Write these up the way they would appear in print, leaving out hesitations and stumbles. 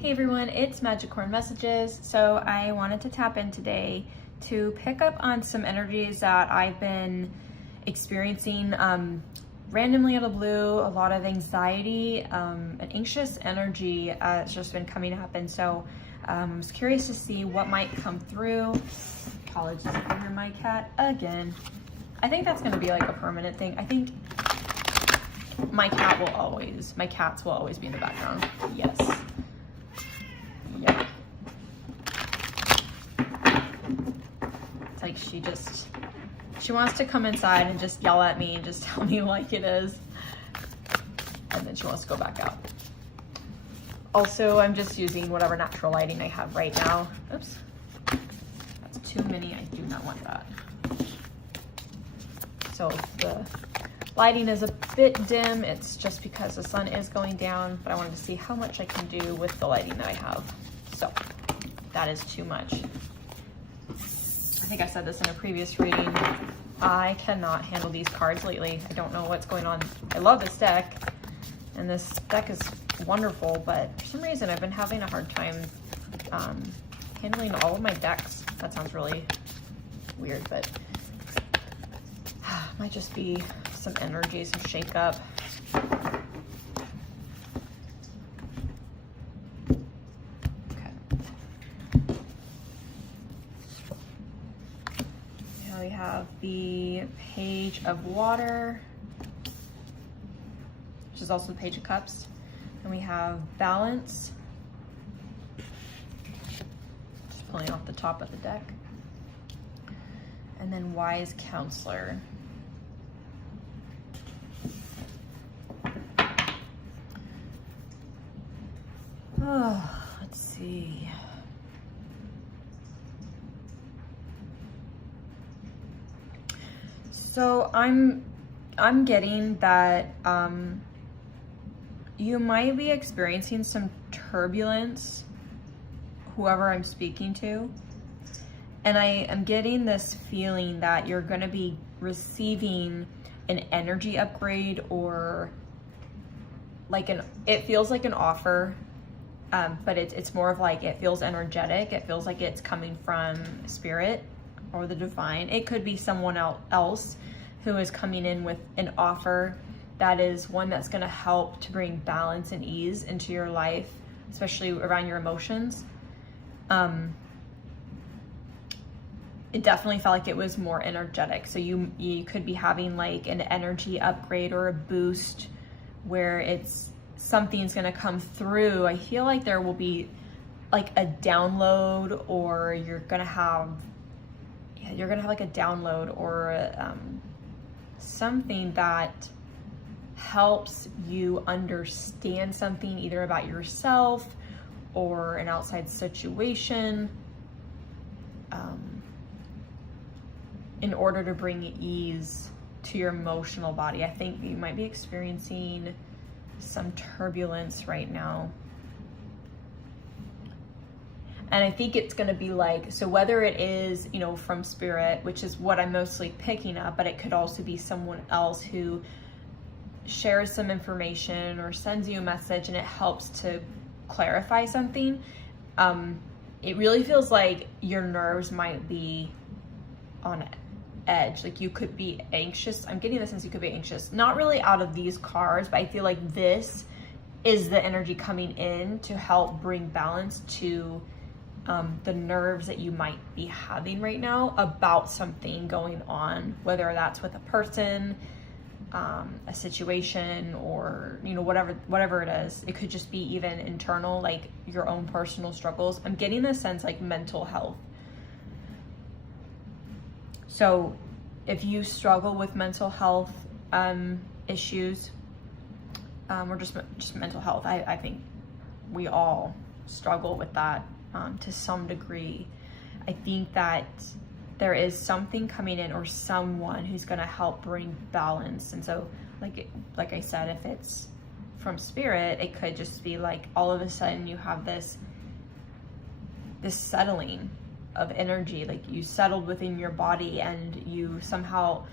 Hey everyone, it's Madgicorn Messages. So I wanted to tap in today to pick up on some energies that I've been experiencing randomly out of the blue. A lot of anxiety, an anxious energy has just been coming up, and so I was curious to see what might come through. Apologies if you hear my cat again. I think that's going to be like a permanent thing. I think my cats will always be in the background. Yes. Yep. It's like she wants to come inside and just yell at me and just tell me like it is. And then she wants to go back out. Also, I'm just using whatever natural lighting I have right now. Oops. That's too many. I do not want that. So the lighting is a bit dim. It's just because the sun is going down, but I wanted to see how much I can do with the lighting that I have. So that is too much. I think I said this in a previous reading. I cannot handle these cards lately. I don't know what's going on. I love this deck, and this deck is wonderful, but for some reason I've been having a hard time handling all of my decks. That sounds really weird, but might just be some energy, some shake up. Okay. Now we have the Page of Water, which is also the Page of Cups. And we have Balance. Just pulling off the top of the deck. And then Wise Counselor. Oh, let's see. So I'm getting that you might be experiencing some turbulence, whoever I'm speaking to. And I am getting this feeling that you're going to be receiving an energy upgrade, or like it feels like an offer. But it's more of like, it feels energetic. It feels like it's coming from spirit or the divine. It could be someone else who is coming in with an offer that is one that's going to help to bring balance and ease into your life, especially around your emotions. It definitely felt like it was more energetic. So you could be having like an energy upgrade or a boost where something's going to come through. I feel like there will be like a download, or you're going to have like a download or something that helps you understand something either about yourself or an outside situation, in order to bring ease to your emotional body. I think you might be experiencing some turbulence right now. And I think it's going to be like, so whether it is, from spirit, which is what I'm mostly picking up, but it could also be someone else who shares some information or sends you a message and it helps to clarify something. It really feels like your nerves might be on edge. Like you could be anxious. I'm getting the sense you could be anxious, not really out of these cards, but I feel like this is the energy coming in to help bring balance to the nerves that you might be having right now about something going on, whether that's with a person, a situation, or whatever it is. It could just be even internal, like your own personal struggles. I'm getting the sense like mental health. So if you struggle with mental health issues, or just mental health, I think we all struggle with that to some degree. I think that there is something coming in, or someone who's going to help bring balance. And so like I said, if it's from spirit, it could just be like all of a sudden you have this settling of energy, like you settled within your body and you somehow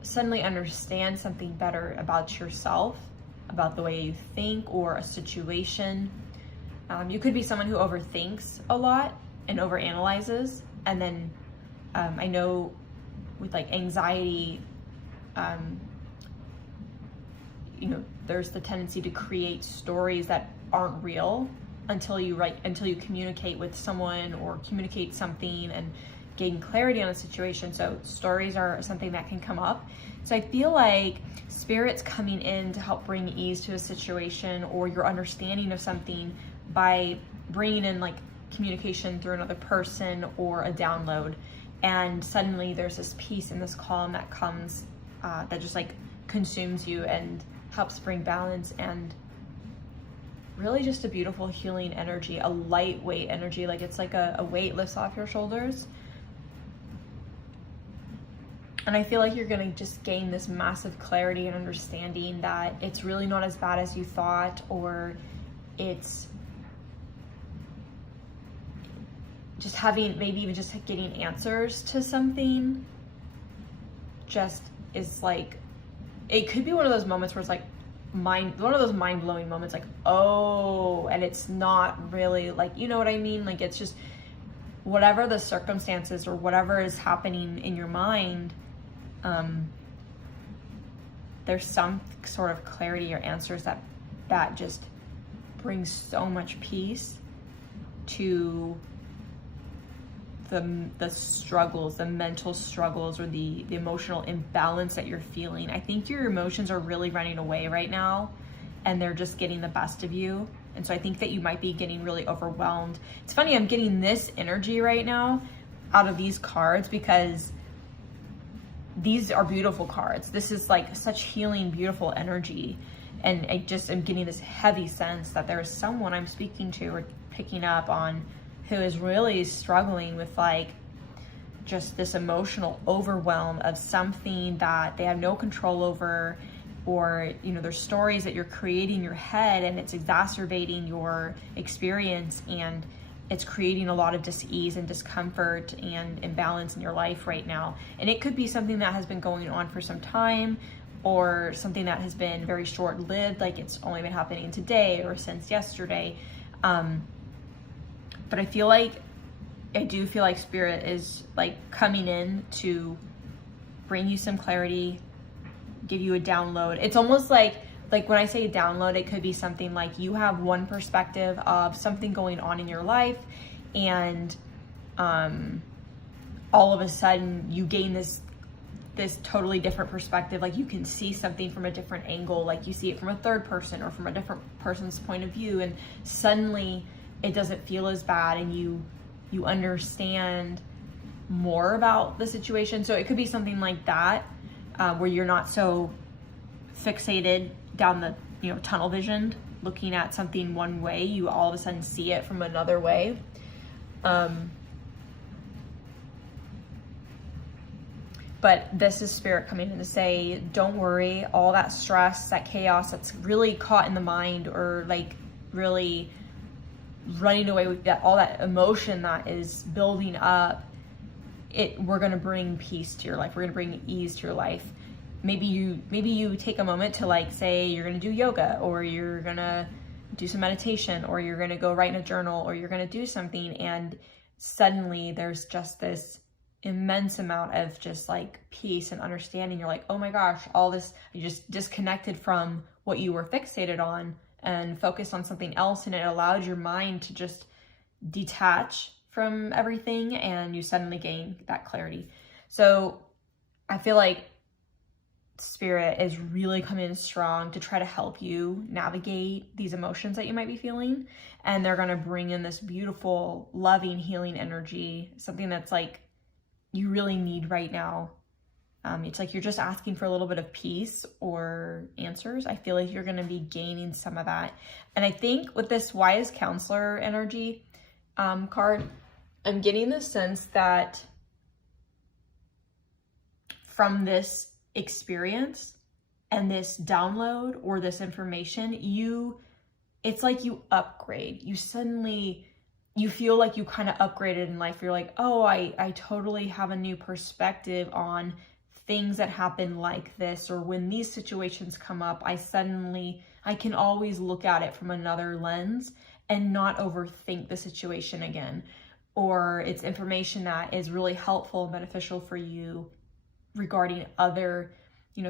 suddenly understand something better about yourself, about the way you think, or a situation. You could be someone who overthinks a lot and overanalyzes. And then I know with like anxiety, you know, there's the tendency to create stories that aren't real until you communicate with someone or communicate something and gain clarity on a situation. So stories are something that can come up. So I feel like Spirit's coming in to help bring ease to a situation or your understanding of something by bringing in like communication through another person or a download. And suddenly there's this peace and this calm that comes that just like consumes you and helps bring balance, and really just a beautiful healing energy, a lightweight energy. Like it's like a weight lifts off your shoulders. And I feel like you're gonna just gain this massive clarity and understanding that it's really not as bad as you thought, or it's just having, maybe even just getting answers to something just is like, it could be one of those moments where it's like one of those mind-blowing moments, like, oh, and it's not really like, you know what I mean? Like it's just whatever the circumstances or whatever is happening in your mind, there's some sort of clarity or answers that just brings so much peace to the struggles, the mental struggles, or the emotional imbalance that you're feeling. I think your emotions are really running away right now, and they're just getting the best of you. And so I think that you might be getting really overwhelmed. It's funny, I'm getting this energy right now out of these cards because these are beautiful cards. This is like such healing, beautiful energy. And I just am getting this heavy sense that there is someone I'm speaking to or picking up on who is really struggling with like just this emotional overwhelm of something that they have no control over, or, you know, there's stories that you're creating in your head and it's exacerbating your experience, and it's creating a lot of dis-ease and discomfort and imbalance in your life right now. And it could be something that has been going on for some time, or something that has been very short-lived, like it's only been happening today or since yesterday. But I do feel like Spirit is like coming in to bring you some clarity, give you a download. It's almost like when I say download, it could be something like you have one perspective of something going on in your life, and all of a sudden you gain this totally different perspective. Like you can see something from a different angle, like you see it from a third person or from a different person's point of view, and suddenly it doesn't feel as bad, and you understand more about the situation. So it could be something like that, where you're not so fixated down the, you know, tunnel vision, looking at something one way. You all of a sudden see it from another way. But this is Spirit coming in to say, don't worry, all that stress, that chaos that's really caught in the mind, or like really running away with that, all that emotion that is building up, we're going to bring peace to your life. We're going to bring ease to your life. Maybe you take a moment to like say you're going to do yoga, or you're going to do some meditation, or you're going to go write in a journal, or you're going to do something, and suddenly there's just this immense amount of just like peace and understanding. You're like, oh my gosh, all this, you just disconnected from what you were fixated on and focused on something else, and it allowed your mind to just detach from everything, and you suddenly gain that clarity. So I feel like Spirit is really coming in strong to try to help you navigate these emotions that you might be feeling, and they're going to bring in this beautiful, loving, healing energy, something that's like you really need right now. It's like you're just asking for a little bit of peace or answers. I feel like you're going to be gaining some of that. And I think with this wise counselor energy card, I'm getting the sense that from this experience and this download or this information, it's like you upgrade. You feel like you kind of upgraded in life. You're like, oh, I totally have a new perspective on things that happen like this, or when these situations come up, I can always look at it from another lens, and not overthink the situation again. Or it's information that is really helpful and beneficial for you regarding other,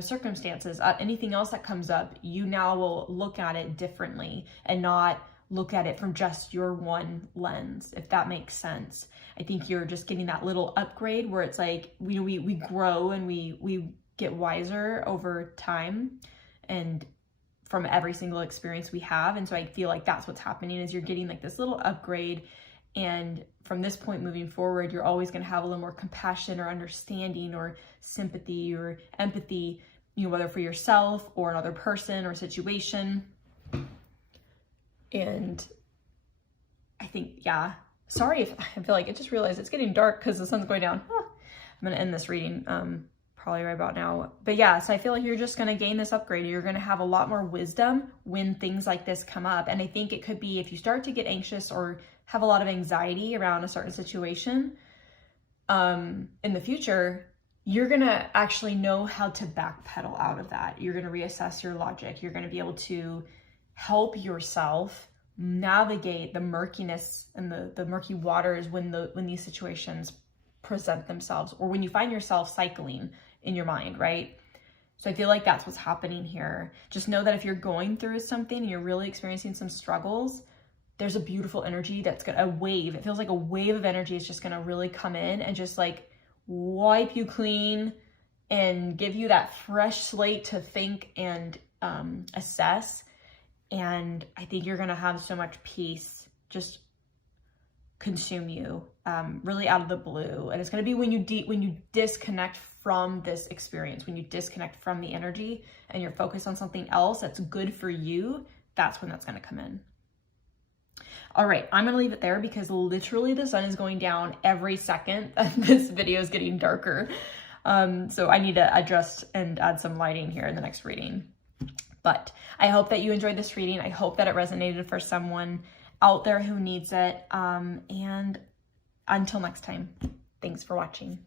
circumstances. Anything else that comes up, you now will look at it differently and not look at it from just your one lens, if that makes sense. I think you're just getting that little upgrade where it's like we grow and we get wiser over time and from every single experience we have. And so I feel like that's what's happening, is you're getting like this little upgrade. And from this point moving forward, you're always going to have a little more compassion or understanding or sympathy or empathy, whether for yourself or another person or situation. And I think, sorry if I feel like I just realized it's getting dark because the sun's going down. I'm going to end this reading probably right about now. But so I feel like you're just going to gain this upgrade. You're going to have a lot more wisdom when things like this come up. And I think it could be if you start to get anxious or have a lot of anxiety around a certain situation in the future, you're going to actually know how to backpedal out of that. You're going to reassess your logic. You're going to be able to help yourself navigate the murkiness and the murky waters when these situations present themselves, or when you find yourself cycling in your mind, right? So I feel like that's what's happening here. Just know that if you're going through something and you're really experiencing some struggles, there's a beautiful energy that's a wave. It feels like a wave of energy is just gonna really come in and just like wipe you clean and give you that fresh slate to think and assess. And I think you're gonna have so much peace just consume you really out of the blue. And it's gonna be when you disconnect from this experience, when you disconnect from the energy and you're focused on something else that's good for you, that's when that's gonna come in. All right, I'm gonna leave it there because literally the sun is going down every second and this video is getting darker. So I need to adjust and add some lighting here in the next reading. But I hope that you enjoyed this reading. I hope that it resonated for someone out there who needs it. And until next time, thanks for watching.